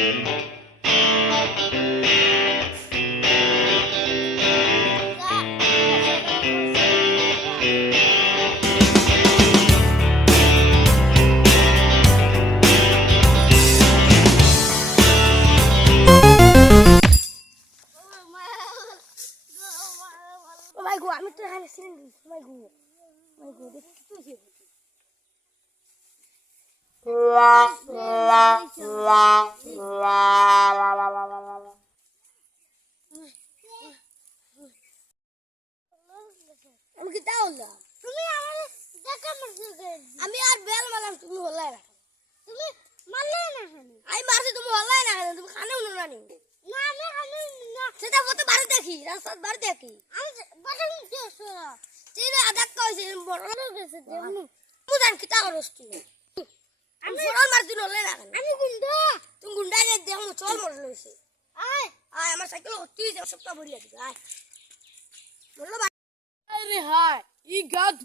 Oh my god, I'm gonna have a cylinder. Oh my god, Oh my god, it's too তো সে আমি কি তাও না তুমি আমি আর বেল মারলাম তুমি হলাই না তুমি মারলে না আমি মারছি তুমি হলাই না তুমি খানে উনো না সেটা মতো বাড়ি দেখি রাস্তা বাড়ি দেখি আমি বাড়ি দেখি তিনে আধা কইছে বড় গেছে তুমি বুঝান কি তা করছ তুমি আমি সরল মারছি হলাই না আমি গুন্ডা। তুমি গুন্ডা যে দেখ মো চল মরল হইছে আয়। আয় আমার সাইকেল তুই যে সবটা ভরিয়া দিবি আয়। বলল আরে হায় এই গাছ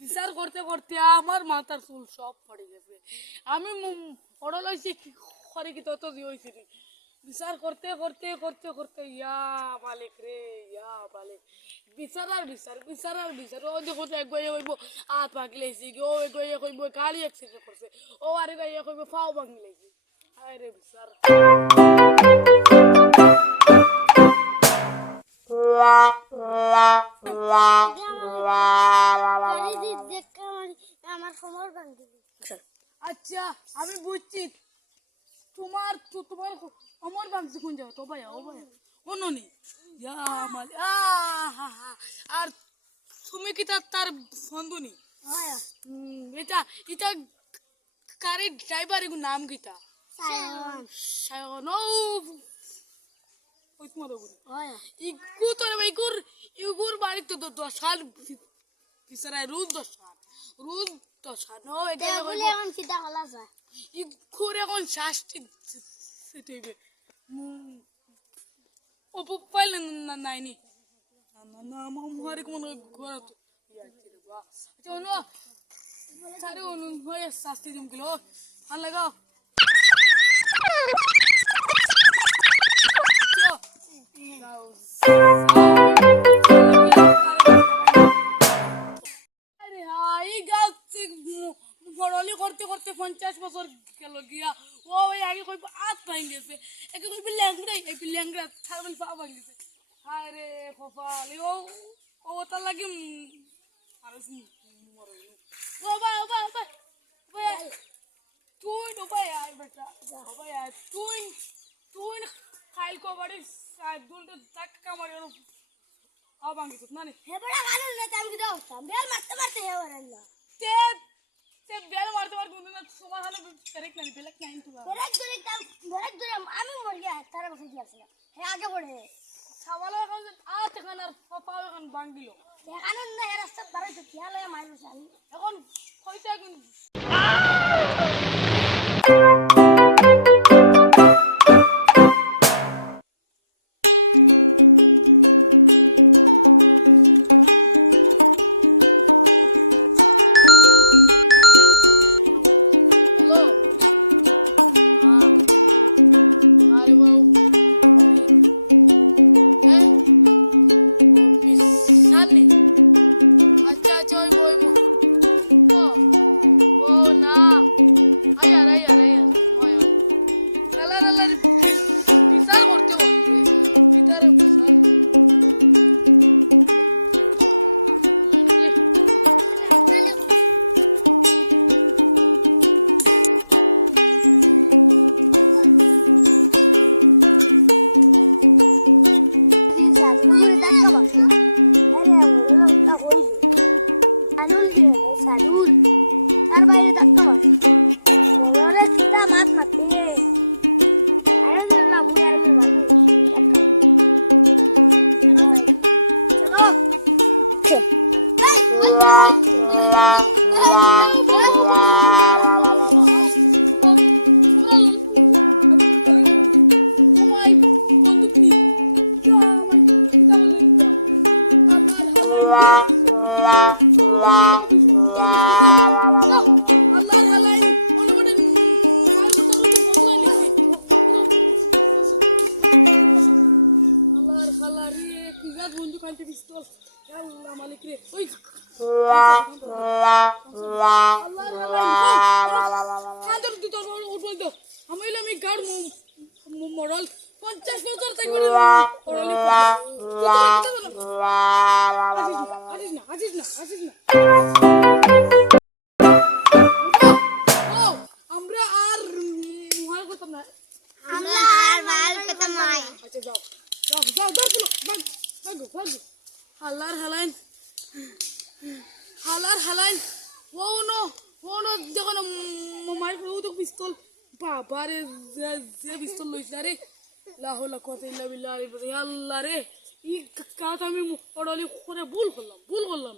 বিচার করতে করতে আমার মাথার ফুল সব পড়ে গেছে। আমি পড়ো লইছি করে কি তত দিয়ে বিচার করতে করতে করতে করতে ইয়া মালিক রে ইয়া মালিক। বিচার আর বিচার বিচার আর বিচার ও দেখো তো এক গইয়ে কইব হাত ভাঙি লাইছি ও এক গইয়ে কইব কালি এক্সারসাইজ করছে ও আরে গইয়ে কইব পাও ভাঙি আরে বিচার আমার আচ্ছা আমি বুঝছি। তোমার তোমার আমার বাংশি কোন জায়গা তো ভাইয়া ও ভাইয়া ও ননি মাল আহা হা আর তুমি কি তার তার বন্ধুনি এটা এটা গাড়ি ড্রাইভার এগুলো নাম কিটা সায়ন। ও ইগু তোর ইগুর ইগুর বাড়িতে তো দশ সাল বিচারায় রোজ দশ সাল। রোজ দশ সাল। নো এটা এখন কিটা হলা যা ইগুর এখন শাস্তি সেটাইবে না নাইনি না না আমার মুহারে কোনো ঘর আচ্ছা অনু সারে অনু হয়ে শাস্তি দিম কিলো ভালো লাগাও আরে হাই গাছ বড়লি করতে করতে পঞ্চাশ বছর গেল গিয়া ও ওই আগে ভাঙ গেছে একে কইব ল্যাংড়াই এই ল্যাংড়া ছাড়বেন পা ভাঙ গেছে হায় রে কপাল ও ও তার লাগে আমি গেল ও ভাই ও ভাই ও ভাই ভাই তুই ও ভাই আয় বেটা ও ভাই আয়। তুই তুই খাইল কো বাড়ি দুলতে ধাক্কা মারি আ ভাঙিস না নে হে বড় কানুন না আমি কিটা হতাম বেল মারতে মারতে হে ওরেন না ते বেল মারতে পারব না তোমার হলে ব্রেক নাই ব্রেক নাই তোমার ব্রেক ধরে তার ব্রেক ধরে আমি মরে গিয়া তারা বসে গিয়েছিলাম হে এখন আর তখন আর পাপাও এখন ভাঙিল এখন না হে রাস্তা পারে এখন কিন্তু আমি গাড় মরল পঞ্চাশ বছর থাকবে আসিস না আসিস না আসিস না আমরা আর মহাল করতাম না আমরা আর মহাল করতাম না আচ্ছা যাও যাও যাও যাও চলো ভাগ ভাগ ভাগ আল্লাহর হালাইন। হালার হালাই ও নো ও নো, দেখো না মায়ের ও তো পিস্তল। বাবারে, যে পিস্তল লইছ রে। লাহুলা কত ইল্লা বিল্লাহ আল্লাহ রে, ই কাজ আমি পড়ালি করে ভুল করলাম ভুল করলাম